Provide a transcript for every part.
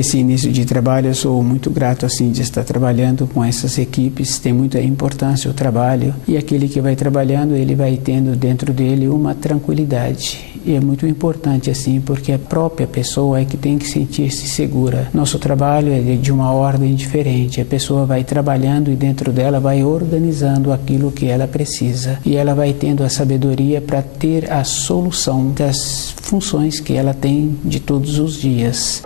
Esse início de trabalho, eu sou muito grato assim de estar trabalhando com essas equipes, tem muita importância o trabalho, e aquele que vai trabalhando, ele vai tendo dentro dele uma tranquilidade. E é muito importante assim, porque a própria pessoa é que tem que sentir-se segura. Nosso trabalho é de uma ordem diferente. A pessoa vai trabalhando e dentro dela vai organizando aquilo que ela precisa. E ela vai tendo a sabedoria para ter a solução das funções que ela tem de todos os dias.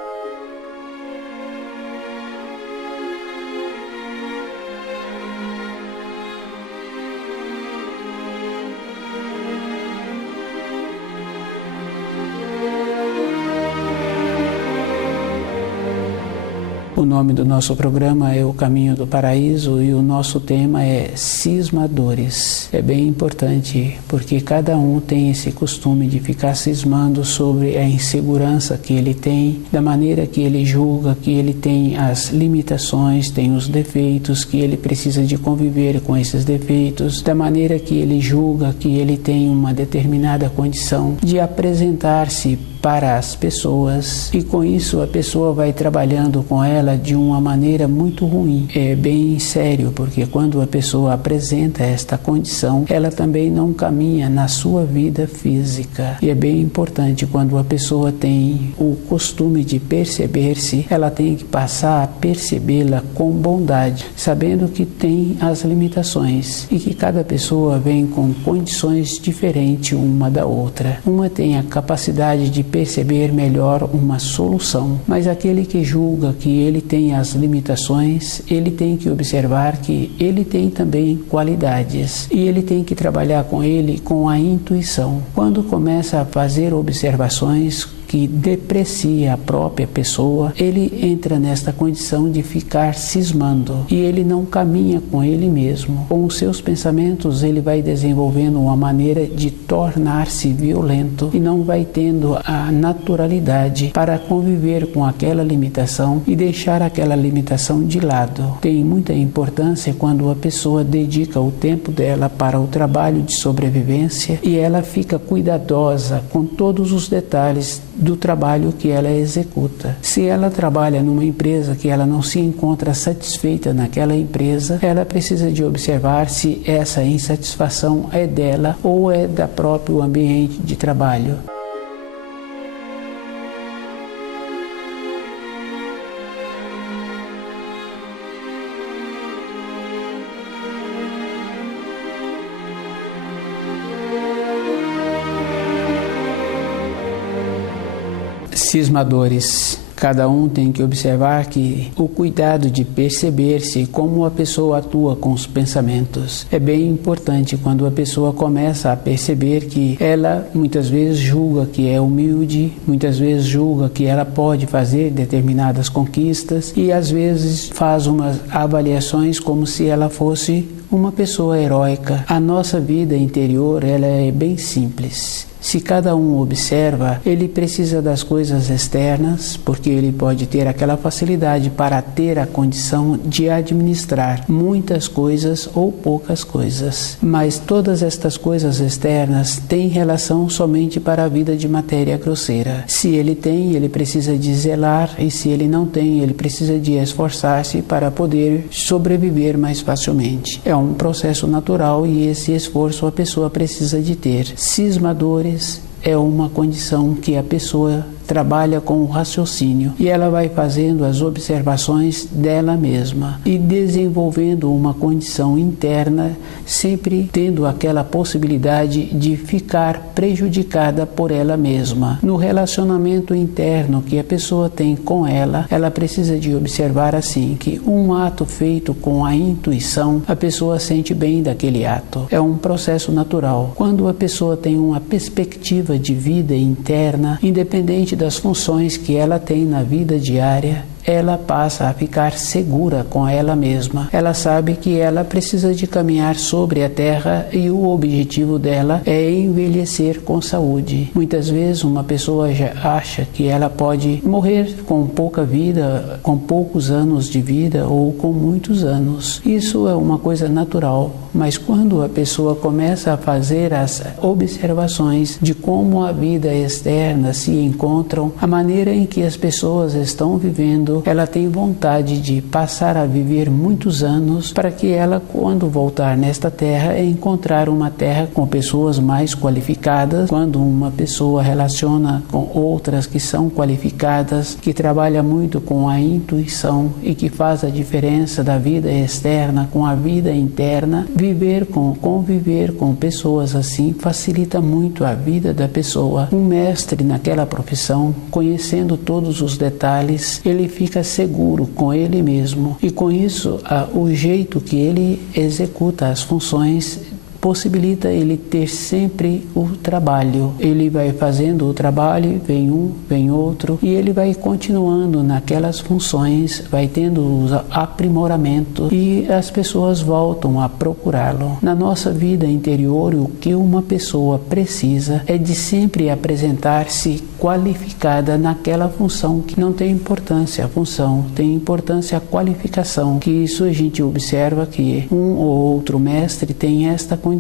O nome do nosso programa é O Caminho do Paraíso e o nosso tema é cismadores. É bem importante porque cada um tem esse costume de ficar cismando sobre a insegurança que ele tem, da maneira que ele julga que ele tem as limitações, tem os defeitos, que ele precisa de conviver com esses defeitos, da maneira que ele julga que ele tem uma determinada condição de apresentar-se para as pessoas, e com isso a pessoa vai trabalhando com ela de uma maneira muito ruim. É bem sério, porque quando a pessoa apresenta esta condição, ela também não caminha na sua vida física. E é bem importante, quando a pessoa tem o costume de perceber-se, ela tem que passar a percebê-la com bondade, sabendo que tem as limitações e que cada pessoa vem com condições diferentes uma da outra. Uma tem a capacidade de perceber melhor uma solução, mas aquele que julga que ele tem as limitações, ele tem que observar que ele tem também qualidades e ele tem que trabalhar com ele com a intuição. Quando começa a fazer observações que deprecia a própria pessoa, ele entra nesta condição de ficar cismando e ele não caminha com ele mesmo. Com os seus pensamentos, ele vai desenvolvendo uma maneira de tornar-se violento e não vai tendo a naturalidade para conviver com aquela limitação e deixar aquela limitação de lado. Tem muita importância quando a pessoa dedica o tempo dela para o trabalho de sobrevivência e ela fica cuidadosa com todos os detalhes do trabalho que ela executa. Se ela trabalha numa empresa que ela não se encontra satisfeita naquela empresa, ela precisa de observar se essa insatisfação é dela ou é da próprio ambiente de trabalho. Cismadores. Cada um tem que observar que o cuidado de perceber-se como a pessoa atua com os pensamentos é bem importante quando a pessoa começa a perceber que ela muitas vezes julga que é humilde, muitas vezes julga que ela pode fazer determinadas conquistas e às vezes faz umas avaliações como se ela fosse uma pessoa heróica. A nossa vida interior, ela é bem simples. Se cada um observa, ele precisa das coisas externas, porque ele pode ter aquela facilidade para ter a condição de administrar muitas coisas ou poucas coisas. Mas todas estas coisas externas têm relação somente para a vida de matéria grosseira. Se ele tem, ele precisa de zelar, e se ele não tem, ele precisa de esforçar-se para poder sobreviver mais facilmente. É um processo natural e esse esforço a pessoa precisa de ter. Cismadores é uma condição que a pessoa trabalha com o raciocínio e ela vai fazendo as observações dela mesma e desenvolvendo uma condição interna, sempre tendo aquela possibilidade de ficar prejudicada por ela mesma. No relacionamento interno que a pessoa tem com ela, ela precisa de observar assim que um ato feito com a intuição, a pessoa sente bem daquele ato. É um processo natural. Quando a pessoa tem uma perspectiva de vida interna, independente das funções que ela tem na vida diária, ela passa a ficar segura com ela mesma. Ela sabe que ela precisa de caminhar sobre a terra e o objetivo dela é envelhecer com saúde. Muitas vezes uma pessoa já acha que ela pode morrer com pouca vida, com poucos anos de vida ou com muitos anos. Isso é uma coisa natural. mas quando a pessoa começa a fazer as observações de como a vida externa se encontram, a maneira em que as pessoas estão vivendo, ela tem vontade de passar a viver muitos anos para que ela, quando voltar nesta terra, encontrar uma terra com pessoas mais qualificadas. Quando uma pessoa relaciona com outras que são qualificadas, que trabalha muito com a intuição e que faz a diferença da vida externa com a vida interna, conviver com pessoas assim facilita muito a vida da pessoa. Um mestre naquela profissão, conhecendo todos os detalhes, ele fica seguro com ele mesmo e com isso o jeito que ele executa as funções possibilita ele ter sempre o trabalho. Ele vai fazendo o trabalho, vem um, vem outro, e ele vai continuando naquelas funções, vai tendo os aprimoramentos e as pessoas voltam a procurá-lo. Na nossa vida interior, o que uma pessoa precisa é de sempre apresentar-se qualificada naquela função, que não tem importância a função, tem importância a qualificação, que isso a gente observa que um ou outro mestre tem esta condição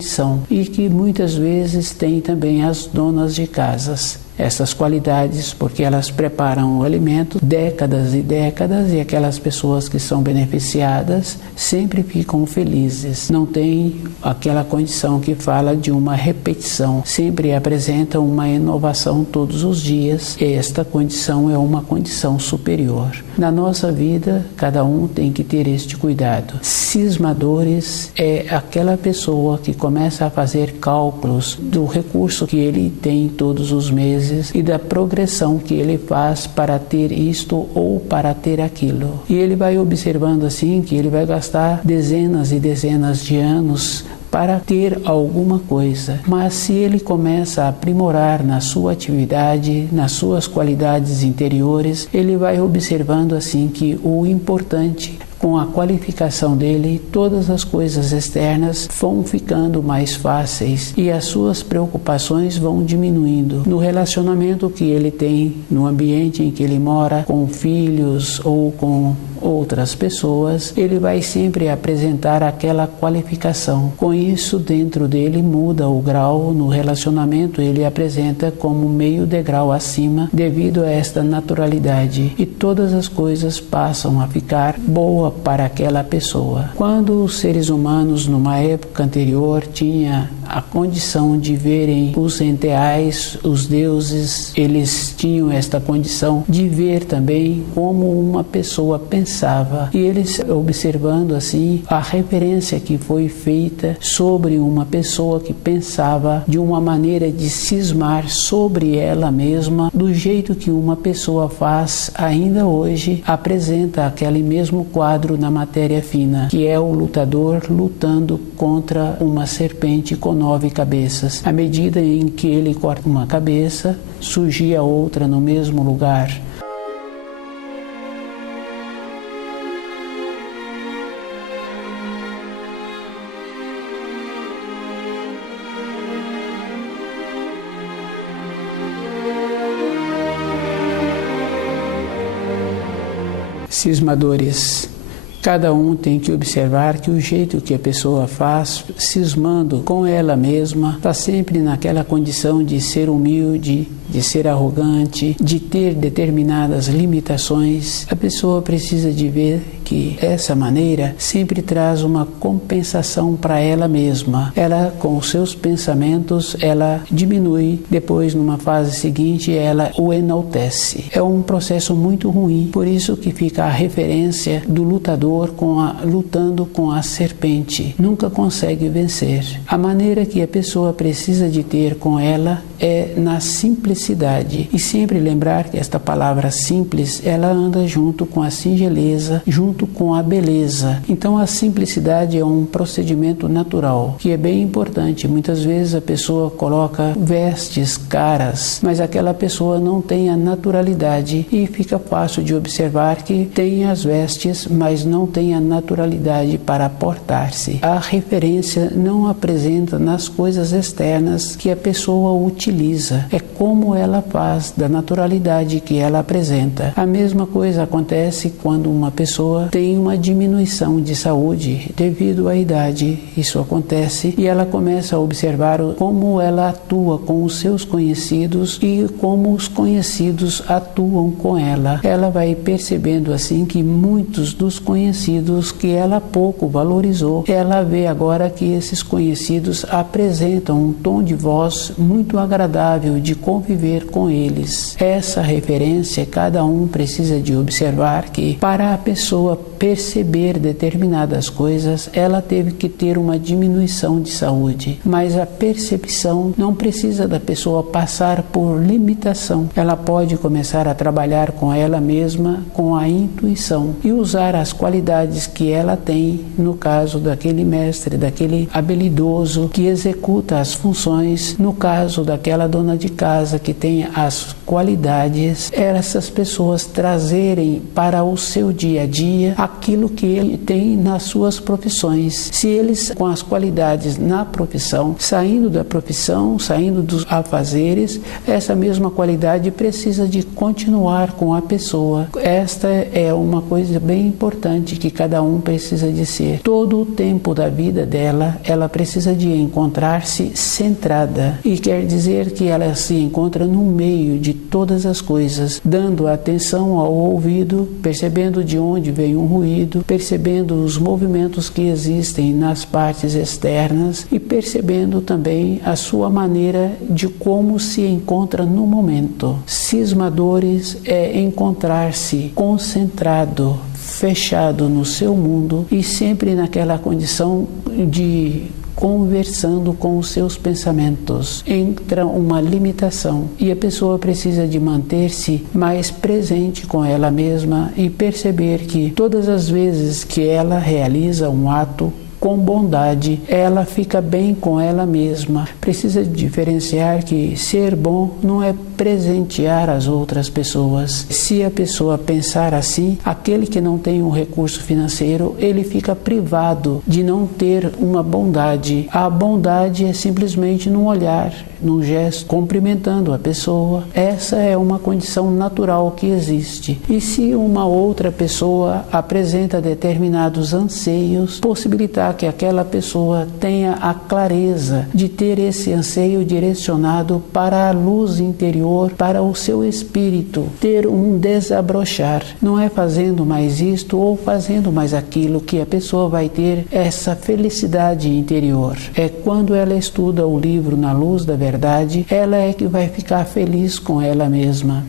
e que muitas vezes tem também as donas de casas. Essas qualidades, porque elas preparam o alimento décadas e décadas e aquelas pessoas que são beneficiadas sempre ficam felizes. Não tem aquela condição que fala de uma repetição, sempre apresentam uma inovação todos os dias. Esta condição é uma condição superior. Na nossa vida, cada um tem que ter este cuidado. Cismadores é aquela pessoa que começa a fazer cálculos do recurso que ele tem todos os meses e da progressão que ele faz para ter isto ou para ter aquilo. E ele vai observando assim que ele vai gastar dezenas e dezenas de anos para ter alguma coisa. Mas se ele começa a aprimorar na sua atividade, nas suas qualidades interiores, ele vai observando assim que o importante, com a qualificação dele, todas as coisas externas vão ficando mais fáceis e as suas preocupações vão diminuindo. No relacionamento que ele tem, no ambiente em que ele mora, com filhos ou com outras pessoas, ele vai sempre apresentar aquela qualificação. Com isso, dentro dele muda o grau, no relacionamento ele apresenta como meio degrau acima devido a esta naturalidade e todas as coisas passam a ficar boa para aquela pessoa. Quando os seres humanos, numa época anterior, tinha a condição de verem os enteais, os deuses, eles tinham esta condição de ver também como uma pessoa pensava. E eles, observando assim a referência que foi feita sobre uma pessoa que pensava de uma maneira de cismar sobre ela mesma, do jeito que uma pessoa faz ainda hoje, apresenta aquele mesmo quadro na matéria fina, que é o lutador lutando contra uma serpente com 9 cabeças. À medida em que ele corta uma cabeça, surgia outra no mesmo lugar. Cismadores. Cada um tem que observar que o jeito que a pessoa faz, cismando com ela mesma, está sempre naquela condição de ser humilde, de ser arrogante, de ter determinadas limitações. A pessoa precisa de ver que essa maneira sempre traz uma compensação para ela mesma. Ela, com os seus pensamentos, ela diminui, depois numa fase seguinte ela o enaltece. É um processo muito ruim, por isso que fica a referência do lutador lutando com a serpente. Nunca consegue vencer. A maneira que a pessoa precisa de ter com ela é na simplicidade. E sempre lembrar que esta palavra simples, ela anda junto com a singeleza, junto com a beleza. Então a simplicidade é um procedimento natural, que é bem importante. Muitas vezes a pessoa coloca vestes caras, mas aquela pessoa não tem a naturalidade e fica fácil de observar que tem as vestes, mas não tem a naturalidade para portar-se. A referência não apresenta nas coisas externas que a pessoa utiliza utiliza, é como ela faz, da naturalidade que ela apresenta. A mesma coisa acontece quando uma pessoa tem uma diminuição de saúde devido à idade. Isso acontece e ela começa a observar como ela atua com os seus conhecidos e como os conhecidos atuam com ela. Ela vai percebendo assim que muitos dos conhecidos que ela pouco valorizou, ela vê agora que esses conhecidos apresentam um tom de voz muito agradável de conviver com eles. Essa referência cada um precisa de observar que para a pessoa perceber determinadas coisas, ela teve que ter uma diminuição de saúde, mas a percepção não precisa da pessoa passar por limitação. Ela pode começar a trabalhar com ela mesma, com a intuição e usar as qualidades que ela tem, no caso daquele mestre, daquele habilidoso que executa as funções, no caso daquela dona de casa que tem as qualidades, essas pessoas trazerem para o seu dia a dia aquilo que ele tem nas suas profissões. Se eles com as qualidades na profissão, saindo da profissão, saindo dos afazeres, essa mesma qualidade precisa de continuar com a pessoa. Esta é uma coisa bem importante que cada um precisa de ser. Todo o tempo da vida dela, ela precisa de encontrar-se centrada, e quer dizer que ela se encontra no meio de todas as coisas, dando atenção ao ouvido, percebendo de onde vem um ruído, percebendo os movimentos que existem nas partes externas e percebendo também a sua maneira de como se encontra no momento. Cismadores é encontrar-se concentrado, fechado no seu mundo e sempre naquela condição de conversando com os seus pensamentos. Entra uma limitação e a pessoa precisa de manter-se mais presente com ela mesma e perceber que todas as vezes que ela realiza um ato com bondade, ela fica bem com ela mesma. Precisa diferenciar que ser bom não é presentear as outras pessoas. Se a pessoa pensar assim, aquele que não tem um recurso financeiro, ele fica privado de não ter uma bondade. A bondade é simplesmente num olhar, num gesto, cumprimentando a pessoa. Essa é uma condição natural que existe. E se uma outra pessoa apresenta determinados anseios, possibilitar que aquela pessoa tenha a clareza de ter esse anseio direcionado para a luz interior, para o seu espírito, ter um desabrochar. Não é fazendo mais isto ou fazendo mais aquilo que a pessoa vai ter essa felicidade interior. É quando ela estuda o livro Na Luz da Verdade, ela é que vai ficar feliz com ela mesma.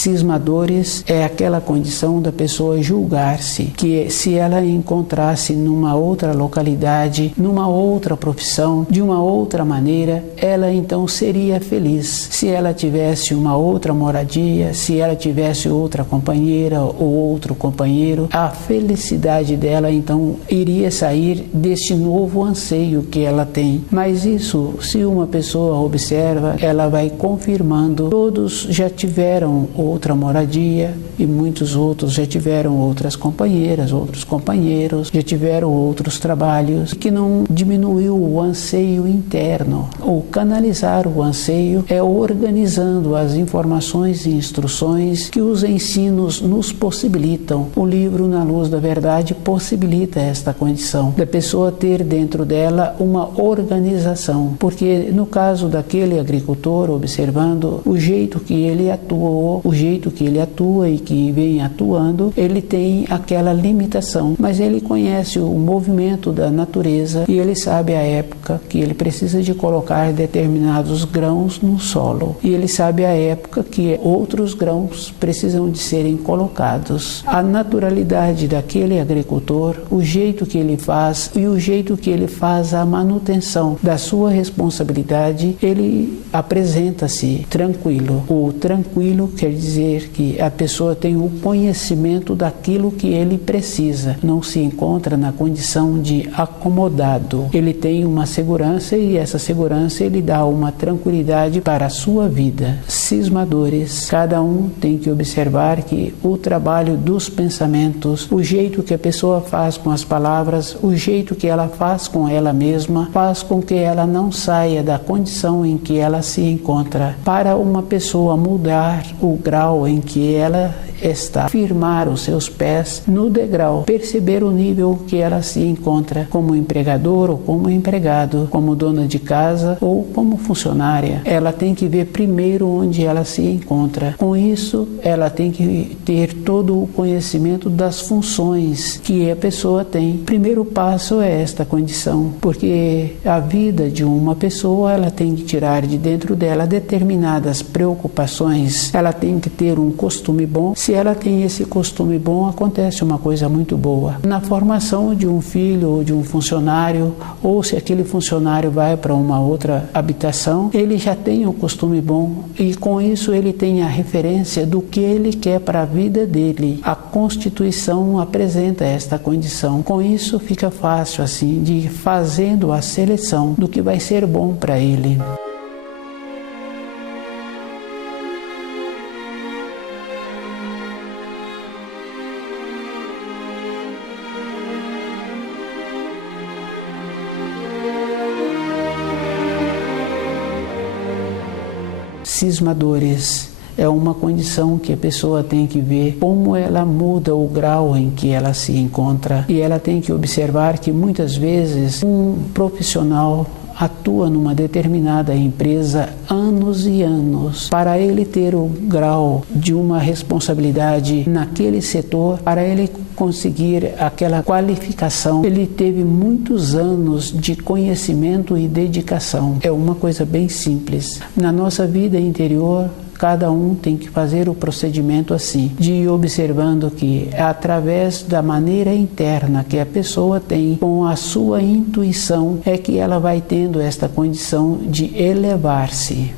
Cismadores é aquela condição da pessoa julgar-se, que se ela encontrasse numa outra localidade, numa outra profissão, de uma outra maneira, ela então seria feliz. Se ela tivesse uma outra moradia, se ela tivesse outra companheira ou outro companheiro, a felicidade dela então iria sair deste novo anseio que ela tem. Mas isso, se uma pessoa observa, ela vai confirmando. Todos já tiveram outra moradia e muitos outros já tiveram outras companheiras, outros companheiros, já tiveram outros trabalhos, que não diminuiu o anseio interno. O canalizar o anseio é organizando as informações e instruções que os ensinos nos possibilitam. O livro Na Luz da Verdade possibilita esta condição da pessoa ter dentro dela uma organização, porque no caso daquele agricultor, observando o jeito que ele atuou, o jeito que ele atua e que vem atuando, ele tem aquela limitação, mas ele conhece o movimento da natureza e ele sabe a época que ele precisa de colocar determinados grãos no solo, e ele sabe a época que outros grãos precisam de serem colocados. A naturalidade daquele agricultor, o jeito que ele faz e o jeito que ele faz a manutenção da sua responsabilidade, ele apresenta-se tranquilo. O tranquilo quer dizer dizer que a pessoa tem o conhecimento daquilo que ele precisa, não se encontra na condição de acomodado. Ele tem uma segurança e essa segurança ele dá uma tranquilidade para a sua vida. Cismadores, cada um tem que observar que o trabalho dos pensamentos, o jeito que a pessoa faz com as palavras, o jeito que ela faz com ela mesma, faz com que ela não saia da condição em que ela se encontra. Para uma pessoa mudar o grau em que ela está, firmar os seus pés no degrau, perceber o nível que ela se encontra como empregador ou como empregado, como dona de casa ou como funcionária. Ela tem que ver primeiro onde ela se encontra. Com isso, ela tem que ter todo o conhecimento das funções que a pessoa tem. O primeiro passo é esta condição, porque a vida de uma pessoa, ela tem que tirar de dentro dela determinadas preocupações. Ela tem que ter um costume bom. Se ela tem esse costume bom, acontece uma coisa muito boa. Na formação de um filho ou de um funcionário, ou se aquele funcionário vai para uma outra habitação, ele já tem um costume bom e com isso ele tem a referência do que ele quer para a vida dele. A Constituição apresenta esta condição. Com isso fica fácil assim de ir fazendo a seleção do que vai ser bom para ele. Cismadores. É uma condição que a pessoa tem que ver como ela muda o grau em que ela se encontra. E ela tem que observar que muitas vezes um profissional atua numa determinada empresa anos e anos. Para ele ter o grau de uma responsabilidade naquele setor, para ele conseguir aquela qualificação, ele teve muitos anos de conhecimento e dedicação. É uma coisa bem simples. Na nossa vida interior, cada um tem que fazer o procedimento assim, de ir observando que é através da maneira interna que a pessoa tem, com a sua intuição, é que ela vai tendo esta condição de elevar-se.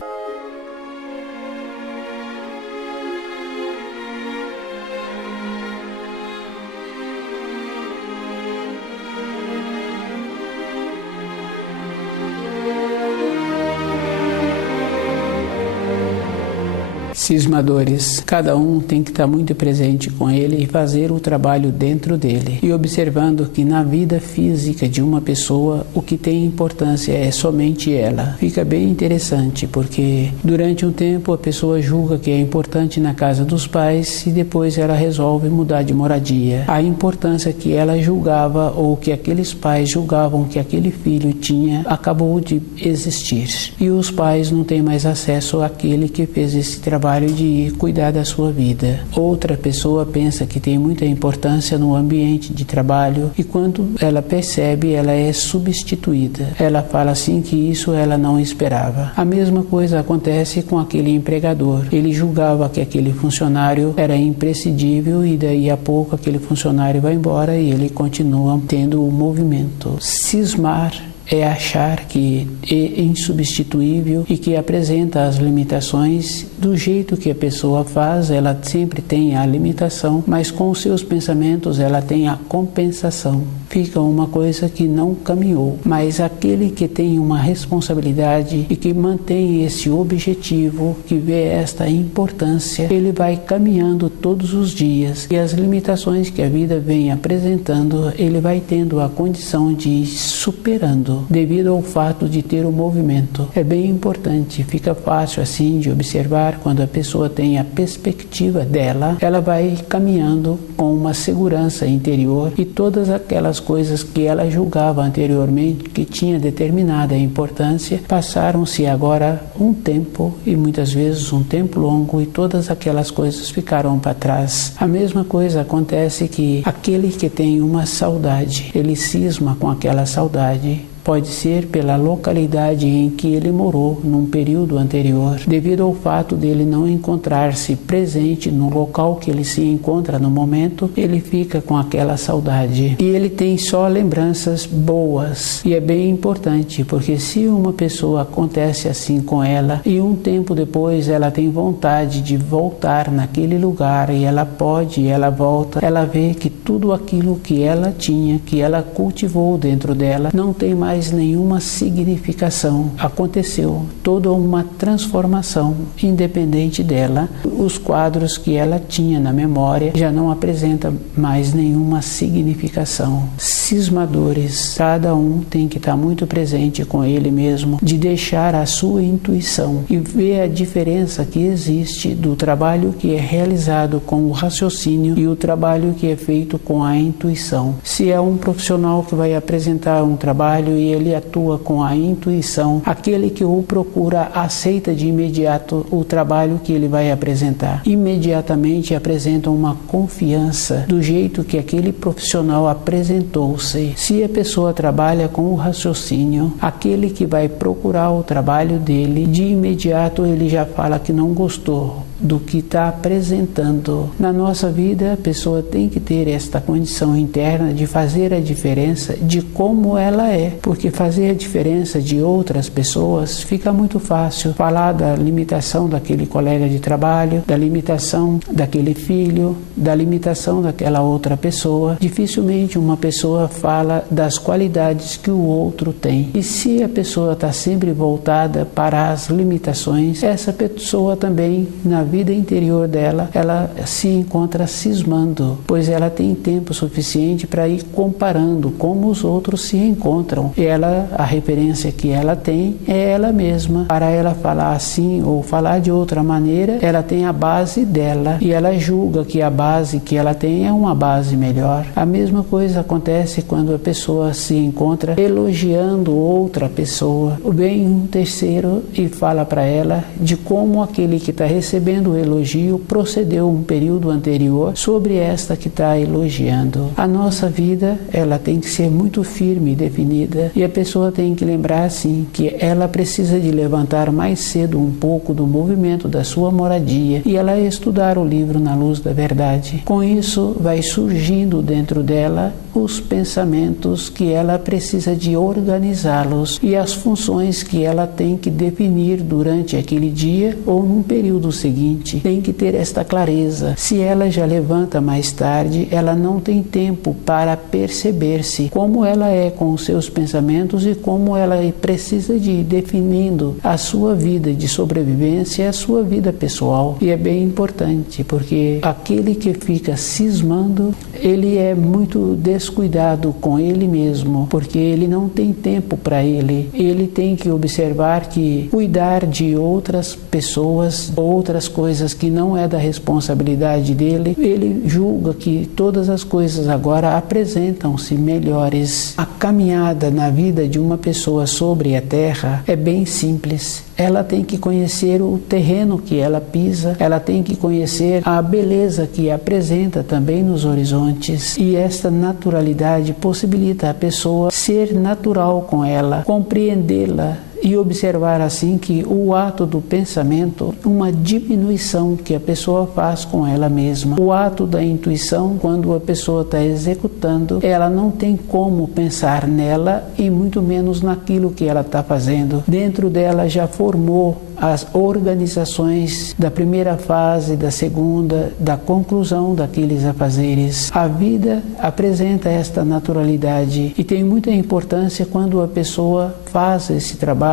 Cismadores, cada um tem que estar muito presente com ele e fazer o trabalho dentro dele e observando que na vida física de uma pessoa o que tem importância é somente ela. Fica bem interessante porque durante um tempo a pessoa julga que é importante na casa dos pais e depois ela resolve mudar de moradia. A importância que ela julgava ou que aqueles pais julgavam que aquele filho tinha acabou de existir e os pais não têm mais acesso àquele que fez esse trabalho de ir cuidar da sua vida. Outra pessoa pensa que tem muita importância no ambiente de trabalho e quando ela percebe, ela é substituída. Ela fala assim que isso ela não esperava. A mesma coisa acontece com aquele empregador. Ele julgava que aquele funcionário era imprescindível e daí a pouco aquele funcionário vai embora e ele continua tendo o movimento. Cismar é achar que é insubstituível e que apresenta as limitações do jeito que a pessoa faz, ela sempre tem a limitação, mas com os seus pensamentos ela tem a compensação. Fica uma coisa que não caminhou, mas aquele que tem uma responsabilidade e que mantém esse objetivo, que vê esta importância, ele vai caminhando todos os dias e as limitações que a vida vem apresentando, ele vai tendo a condição de ir superando devido ao fato de ter o movimento. É bem importante, fica fácil assim de observar quando a pessoa tem a perspectiva dela, ela vai caminhando com uma segurança interior e todas aquelas coisas que ela julgava anteriormente que tinha determinada importância, passaram-se agora um tempo e muitas vezes um tempo longo e todas aquelas coisas ficaram para trás. A mesma coisa acontece que aquele que tem uma saudade, ele cisma com aquela saudade, Pode ser pela localidade em que ele morou num período anterior, devido ao fato dele não encontrar-se presente no local que ele se encontra no momento, ele fica com aquela saudade e ele tem só lembranças boas. E é bem importante, porque se uma pessoa acontece assim com ela e um tempo depois ela tem vontade de voltar naquele lugar e ela pode, ela volta, ela vê que tudo aquilo que ela tinha, que ela cultivou dentro dela, não tem mais nenhuma significação. Aconteceu toda uma transformação independente dela. Os quadros que ela tinha na memória já não apresentam mais nenhuma significação. Cismadores, cada um tem que estar muito presente com ele mesmo, de deixar a sua intuição e ver a diferença que existe do trabalho que é realizado com o raciocínio e o trabalho que é feito com a intuição. Se é um profissional que vai apresentar um trabalho e ele atua com a intuição, aquele que o procura aceita de imediato o trabalho que ele vai apresentar. Imediatamente apresenta uma confiança do jeito que aquele profissional apresentou-se. Se a pessoa trabalha com o raciocínio, aquele que vai procurar o trabalho dele, de imediato ele já fala que não gostou do que está apresentando. Na nossa vida, a pessoa tem que ter esta condição interna de fazer a diferença de como ela é, porque fazer a diferença de outras pessoas fica muito fácil. Falar da limitação daquele colega de trabalho, da limitação daquele filho, da limitação daquela outra pessoa. Dificilmente uma pessoa fala das qualidades que o outro tem. E se a pessoa está sempre voltada para as limitações, essa pessoa também, na vida interior dela, ela se encontra cismando, pois ela tem tempo suficiente para ir comparando como os outros se encontram. Ela, a referência que ela tem é ela mesma. Para ela falar assim ou falar de outra maneira, ela tem a base dela e ela julga que a base que ela tem é uma base melhor. A mesma coisa acontece quando a pessoa se encontra elogiando outra pessoa. Vem um terceiro e fala para ela de como aquele que está recebendo o elogio procedeu um período anterior sobre esta que está elogiando. A nossa vida, ela tem que ser muito firme e definida, e a pessoa tem que lembrar assim que ela precisa de levantar mais cedo um pouco do movimento da sua moradia e ela estudar o livro Na Luz da Verdade. Com isso vai surgindo dentro dela os pensamentos que ela precisa de organizá-los e as funções que ela tem que definir durante aquele dia ou num período seguinte. Tem que ter esta clareza. Se ela já levanta mais tarde, ela não tem tempo para perceber-se como ela é com os seus pensamentos e como ela precisa de ir definindo a sua vida de sobrevivência e a sua vida pessoal. E é bem importante, porque aquele que fica cismando, ele é muito descuidado com ele mesmo, porque ele não tem tempo para ele. Ele tem que observar que cuidar de outras pessoas, outras coisas que não é da responsabilidade dele, ele julga que todas as coisas agora apresentam-se melhores. A caminhada na vida de uma pessoa sobre a terra é bem simples. Ela tem que conhecer o terreno que ela pisa, ela tem que conhecer a beleza que apresenta também nos horizontes, e esta naturalidade possibilita a pessoa ser natural com ela, compreendê-la e observar assim que o ato do pensamento, uma diminuição que a pessoa faz com ela mesma. O ato da intuição, quando a pessoa está executando, ela não tem como pensar nela e muito menos naquilo que ela está fazendo. Dentro dela já formou as organizações da primeira fase, da segunda, da conclusão daqueles afazeres. A vida apresenta esta naturalidade e tem muita importância quando a pessoa faz esse trabalho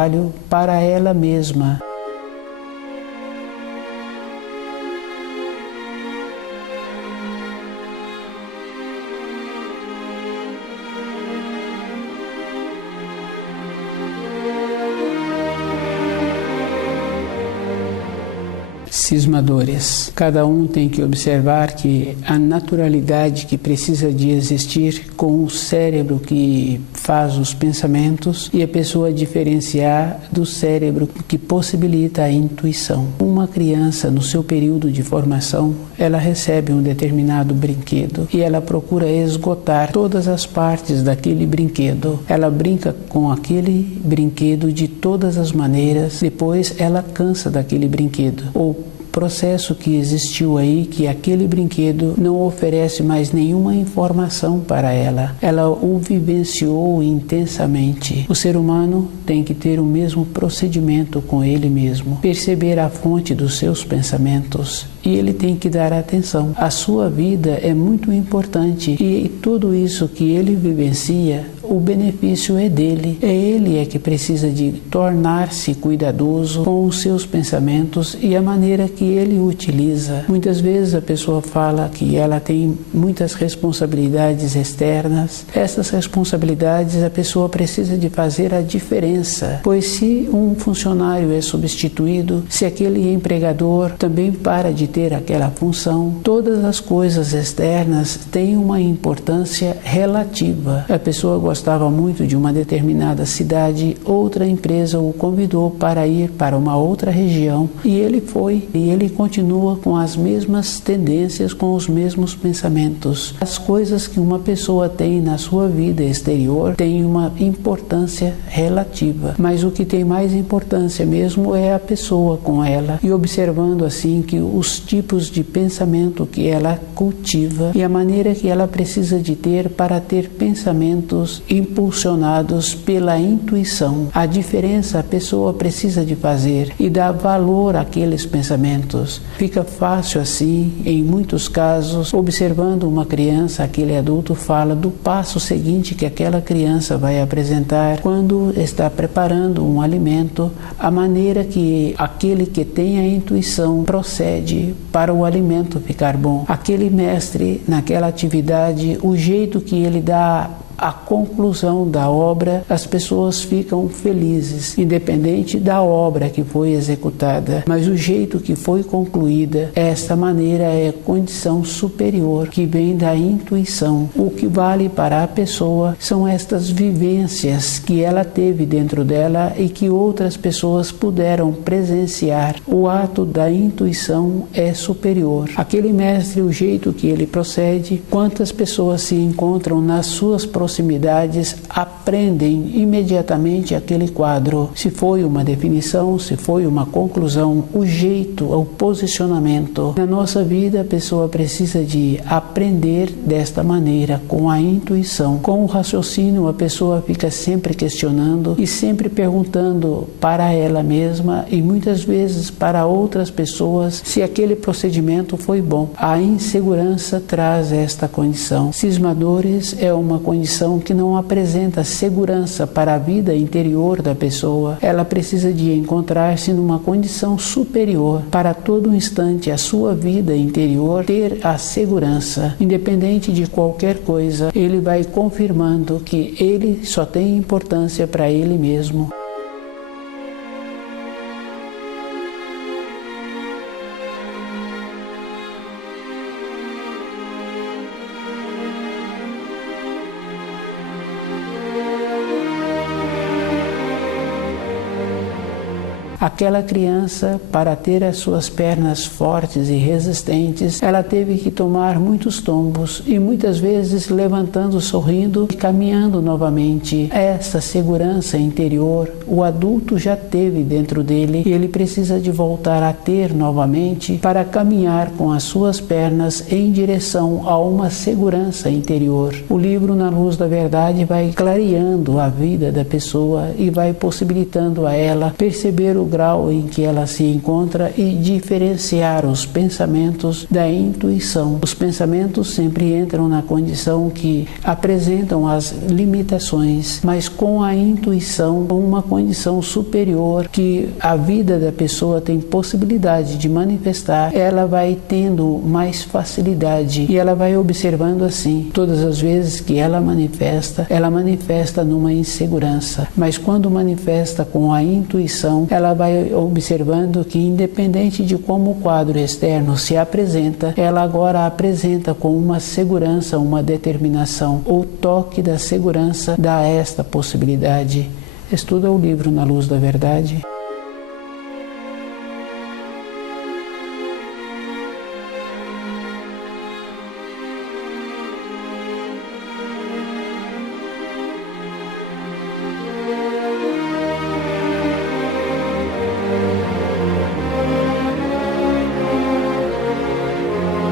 para ela mesma. Cismadores. Cada um tem que observar que a naturalidade que precisa de existir com o cérebro que faz os pensamentos e a pessoa diferenciar do cérebro que possibilita a intuição. Uma criança, no seu período de formação, ela recebe um determinado brinquedo e ela procura esgotar todas as partes daquele brinquedo. Ela brinca com aquele brinquedo de todas as maneiras, depois ela cansa daquele brinquedo. Ou processo que existiu aí, que aquele brinquedo não oferece mais nenhuma informação para ela. Ela o vivenciou intensamente. O ser humano tem que ter o mesmo procedimento com ele mesmo, perceber a fonte dos seus pensamentos e ele tem que dar atenção. A sua vida é muito importante e tudo isso que ele vivencia, o benefício é dele. É ele que precisa de tornar-se cuidadoso com os seus pensamentos e a maneira que ele utiliza. Muitas vezes a pessoa fala que ela tem muitas responsabilidades externas. Essas responsabilidades a pessoa precisa de fazer a diferença, pois se um funcionário é substituído, se aquele empregador também para de ter aquela função, todas as coisas externas têm uma importância relativa. A pessoa gostava muito de uma determinada cidade, outra empresa o convidou para ir para uma outra região e ele foi, e ele continua com as mesmas tendências, com os mesmos pensamentos. As coisas que uma pessoa tem na sua vida exterior têm uma importância relativa, mas o que tem mais importância mesmo é a pessoa com ela, e observando assim que os tipos de pensamento que ela cultiva e a maneira que ela precisa de ter para ter pensamentos impulsionados pela intuição. A diferença a pessoa precisa de fazer e dar valor àqueles pensamentos. Fica fácil assim, em muitos casos, observando uma criança, aquele adulto fala do passo seguinte que aquela criança vai apresentar quando está preparando um alimento, a maneira que aquele que tem a intuição procede para o alimento ficar bom. Aquele mestre naquela atividade, o jeito que ele dá a conclusão da obra, as pessoas ficam felizes, independente da obra que foi executada. Mas o jeito que foi concluída, esta maneira é condição superior, que vem da intuição. O que vale para a pessoa são estas vivências que ela teve dentro dela e que outras pessoas puderam presenciar. O ato da intuição é superior. Aquele mestre, o jeito que ele procede, quantas pessoas se encontram nas suas proximidades, aprendem imediatamente aquele quadro. Se foi uma definição, se foi uma conclusão, o jeito, o posicionamento. Na nossa vida, a pessoa precisa de aprender desta maneira, com a intuição. Com o raciocínio, a pessoa fica sempre questionando e sempre perguntando para ela mesma e muitas vezes para outras pessoas se aquele procedimento foi bom. A insegurança traz esta condição. Cismadores é uma condição que não apresenta segurança para a vida interior da pessoa. Ela precisa de encontrar-se numa condição superior para todo instante a sua vida interior ter a segurança. Independente de qualquer coisa, ele vai confirmando que ele só tem importância para ele mesmo. Aquela criança, para ter as suas pernas fortes e resistentes, ela teve que tomar muitos tombos e muitas vezes levantando, sorrindo e caminhando novamente. Essa segurança interior, o adulto já teve dentro dele e ele precisa de voltar a ter novamente para caminhar com as suas pernas em direção a uma segurança interior. O livro Na Luz da Verdade vai clareando a vida da pessoa e vai possibilitando a ela perceber o grau em que ela se encontra e diferenciar os pensamentos da intuição. Os pensamentos sempre entram na condição que apresentam as limitações, mas com a intuição, uma condição superior que a vida da pessoa tem possibilidade de manifestar, ela vai tendo mais facilidade e ela vai observando assim. Todas as vezes que ela manifesta numa insegurança, mas quando manifesta com a intuição, ela vai observando que, independente de como o quadro externo se apresenta, ela agora apresenta com uma segurança, uma determinação. O toque da segurança dá esta possibilidade. Estuda o livro Na Luz da Verdade.